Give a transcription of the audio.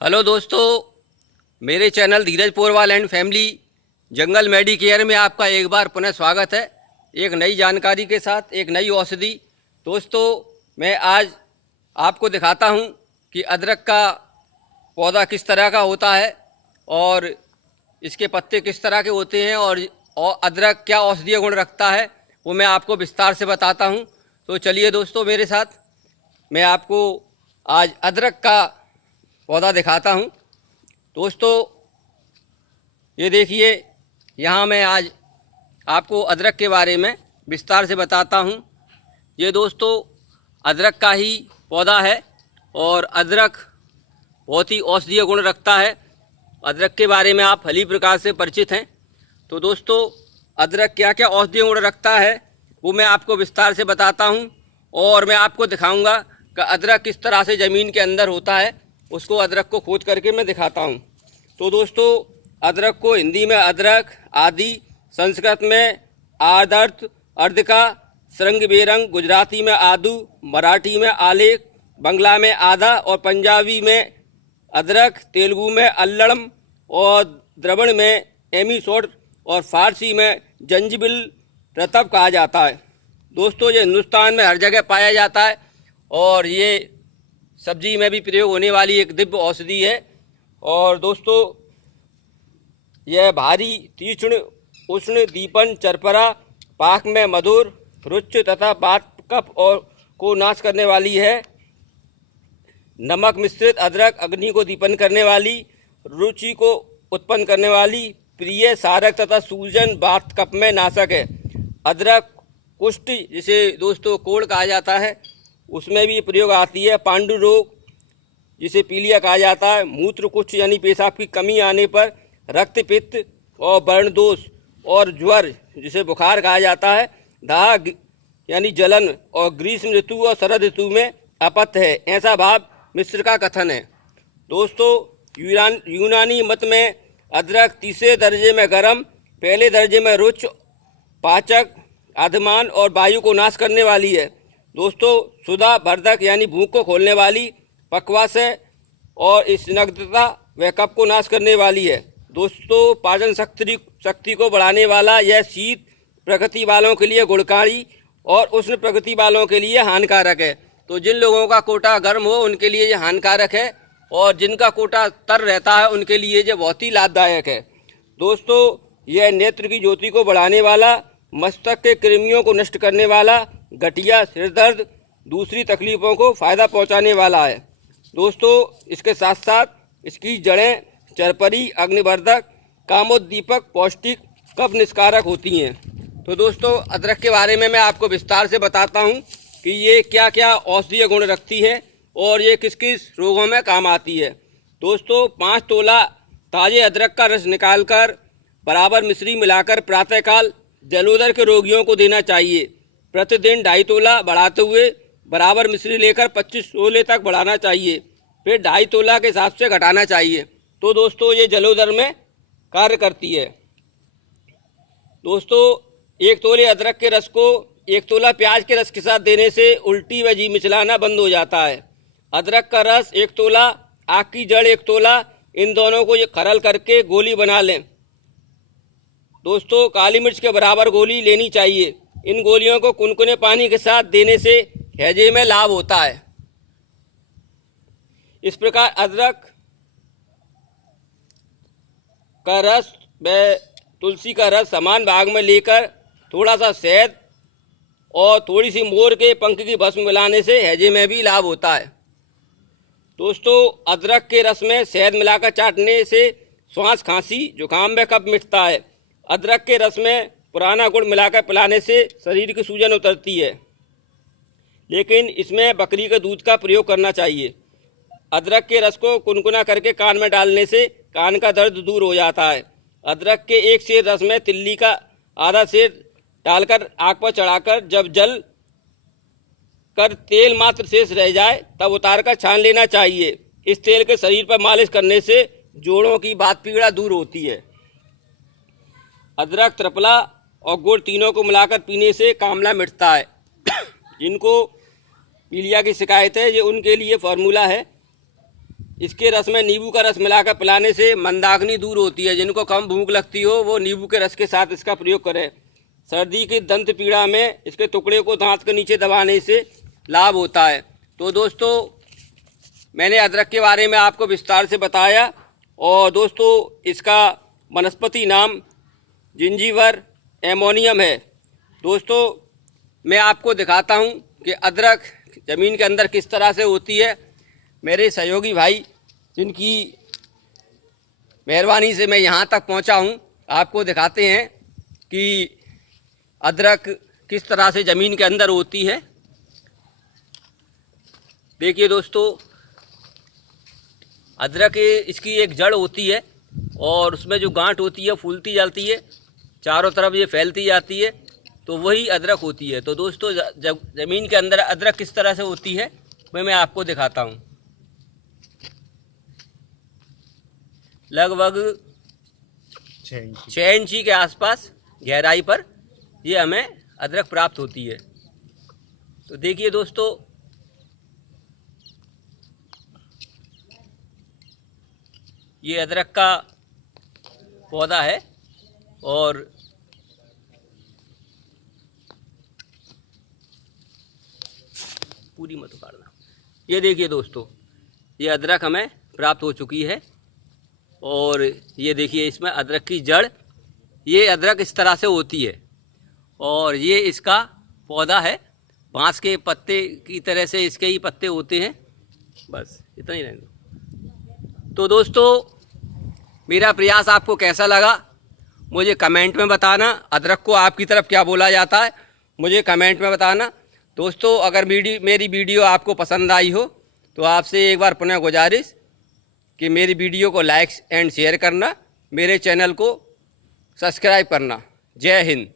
Hello दोस्तों, मेरे channel Dheeraj Porwal and family jungle Medicare में आपका एक बार पुनः स्वागत है। एक नई जानकारी के साथ एक नई औषधि। दोस्तों, मैं आज आपको दिखाता हूं कि अदरक का पौधा किस तरह का होता है और इसके पत्ते किस तरह के होते हैं और अदरक क्या औषधीय गुण रखता है, वो मैं आपको विस्तार से बताता हूं। तो चलिए दोस्तों, मेरे साथ मैं आपको आज अदरक का पौधा दिखाता हूं। दोस्तों, ये देखिए, यहाँ मैं आज आपको अदरक के बारे में विस्तार से बताता हूं। ये दोस्तों अदरक का ही पौधा है और अदरक बहुत ही औषधीय गुण रखता है। अदरक के बारे में आप भली प्रकार से परिचित हैं। तो दोस्तों, अदरक क्या क्या औषधीय गुण रखता है वो मैं आपको विस्तार से बताता हूं और मैं आपको दिखाऊंगा कि अदरक किस तरह से ज़मीन के अंदर होता है, उसको अदरक को खोद करके मैं दिखाता हूं। तो दोस्तों, अदरक को हिंदी में अदरक आदि, संस्कृत में आदर्त, अर्धका, सरंग बेरंग, गुजराती में आदू, मराठी में आलेख, बंगला में आधा और पंजाबी में अदरक, तेलुगु में अल्लड़म और द्रविड़ में एमीसोड और फारसी में जंजिबिल रतब कहा जाता है। दोस्तों, ये हिंदुस्तान में हर जगह पाया जाता है और ये सब्जी में भी प्रयोग होने वाली एक दिव्य औषधि है। और दोस्तों, यह भारी, तीक्ष्ण, उष्ण, दीपन, चरपरा, पाक में मधुर, रुच्च तथा वात, कफ और को नाश करने वाली है। नमक मिश्रित अदरक अग्नि को दीपन करने वाली, रुचि को उत्पन्न करने वाली, प्रिय, सारक तथा सूजन, वात, कफ में नाशक है। अदरक कुष्ठ, जिसे दोस्तों कोढ़ कहा जाता है, उसमें भी प्रयोग आती है। पांडु रोग, जिसे पीलिया कहा जाता है, मूत्र कुष्ठ यानी पेशाब की कमी आने पर, रक्त पित्त और वर्ण दोष और ज्वर, जिसे बुखार कहा जाता है, दाह यानी जलन और ग्रीष्म ऋतु और शरद ऋतु में अपत्य है, ऐसा भाव मिश्र का कथन है। दोस्तों, यूनानी मत में अदरक तीसरे दर्जे में गर्म, पहले दर्जे में रुच, पाचक, आधमान और वायु को नाश करने वाली है। दोस्तों, सुधा वर्धक यानी भूख को खोलने वाली, पकवास है और स्निग्धता व कफ को नाश करने वाली है। दोस्तों, पाचन शक्ति को बढ़ाने वाला यह शीत प्रकृति वालों के लिए गुणकारी और उष्ण प्रकृति वालों के लिए हानिकारक है। तो जिन लोगों का कोटा गर्म हो उनके लिए ये हानिकारक है और जिनका कोटा तर रहता है उनके लिए ये बहुत ही लाभदायक है। दोस्तों, यह नेत्र की ज्योति को बढ़ाने वाला, मस्तक के कृमियों को नष्ट करने वाला, गठिया, सिरदर्द, दूसरी तकलीफों को फायदा पहुंचाने वाला है। दोस्तों, इसके साथ साथ इसकी जड़ें चरपरी, अग्निवर्धक, कामोद्दीपक, पौष्टिक, कफ निष्कारक होती हैं। तो दोस्तों, अदरक के बारे में मैं आपको विस्तार से बताता हूं कि ये क्या क्या औषधीय गुण रखती है और ये किस किस रोगों में काम आती है। दोस्तों, 5 तोला ताजे अदरक का रस निकालकर बराबर मिश्री मिलाकर प्रातःकाल जलोदर के रोगियों को देना चाहिए। प्रतिदिन 2.5 तोला बढ़ाते हुए बराबर मिश्री लेकर 25 तोले तक बढ़ाना चाहिए, फिर 2.5 तोला के हिसाब से घटाना चाहिए। तो दोस्तों, ये जलोदर में कार्य करती है। दोस्तों, 1 तोले अदरक के रस को 1 तोला प्याज के रस के साथ देने से उल्टी व जी मिचलाना बंद हो जाता है। अदरक का रस 1 तोला, आक की जड़ 1 तोला, इन दोनों को खरल करके गोली बना लें। दोस्तों, काली मिर्च के बराबर गोली लेनी चाहिए। इन गोलियों को कुनकुने पानी के साथ देने से हैजे में लाभ होता है। इस प्रकार अदरक का रस व तुलसी का रस समान भाग में लेकर थोड़ा सा शहद और थोड़ी सी मोर के पंख की भस्म मिलाने से हैजे में भी लाभ होता है। दोस्तों, अदरक के रस में शहद मिलाकर चाटने से श्वास, खांसी, जुकाम व कफ मिटता है। अदरक के रस में पुराना गुड़ मिलाकर पिलाने से शरीर की सूजन उतरती है, लेकिन इसमें बकरी के दूध का प्रयोग करना चाहिए। अदरक के रस को कुनकुना करके कान में डालने से कान का दर्द दूर हो जाता है। अदरक के 1 सेर रस में तिल्ली का आधा सेर डालकर आग पर चढ़ाकर जब जल कर तेल मात्र शेष रह जाए तब उतारकर छान लेना चाहिए। इस तेल के शरीर पर मालिश करने से जोड़ों की बात पीड़ा दूर होती है। अदरक, त्रिफला और गुड़ तीनों को मिलाकर पीने से कामला मिटता है। जिनको पीलिया की शिकायत है, ये उनके लिए फार्मूला है। इसके रस में नींबू का रस मिलाकर पिलाने से मंदाग्नि दूर होती है। जिनको कम भूख लगती हो वो नींबू के रस के साथ इसका प्रयोग करें। सर्दी की दंत पीड़ा में इसके टुकड़े को दांत के नीचे दबाने से लाभ होता है। तो दोस्तों, मैंने अदरक के बारे में आपको विस्तार से बताया। और दोस्तों, इसका वनस्पति नाम जिंजीवर एमोनियम है। दोस्तों, मैं आपको दिखाता हूं कि अदरक ज़मीन के अंदर किस तरह से होती है। मेरे सहयोगी भाई जिनकी मेहरबानी से मैं यहाँ तक पहुँचा हूँ, आपको दिखाते हैं कि अदरक किस तरह से ज़मीन के अंदर होती है। देखिए दोस्तों, अदरक इसकी एक जड़ होती है और उसमें जो गांठ होती है फूलती जाती है, चारों तरफ ये फैलती जाती है, तो वही अदरक होती है। तो दोस्तों, जब ज़मीन के अंदर अदरक किस तरह से होती है मैं आपको दिखाता हूँ। लगभग 6 इंची के आसपास गहराई पर ये हमें अदरक प्राप्त होती है। तो देखिए दोस्तों, ये अदरक का पौधा है और पूरी मत उखाड़ना। ये देखिए दोस्तों, ये अदरक हमें प्राप्त हो चुकी है और ये देखिए इसमें अदरक की जड़, ये अदरक इस तरह से होती है और ये इसका पौधा है। बांस के पत्ते की तरह से इसके ही पत्ते होते हैं। बस इतना ही रहने दो। तो दोस्तों, मेरा प्रयास आपको कैसा लगा मुझे कमेंट में बताना। अदरक को आपकी तरफ क्या बोला जाता है मुझे कमेंट में बताना। दोस्तों, अगर मेरी वीडियो आपको पसंद आई हो तो आपसे एक बार पुनः गुजारिश कि मेरी वीडियो को लाइक एंड शेयर करना, मेरे चैनल को सब्सक्राइब करना। जय हिंद।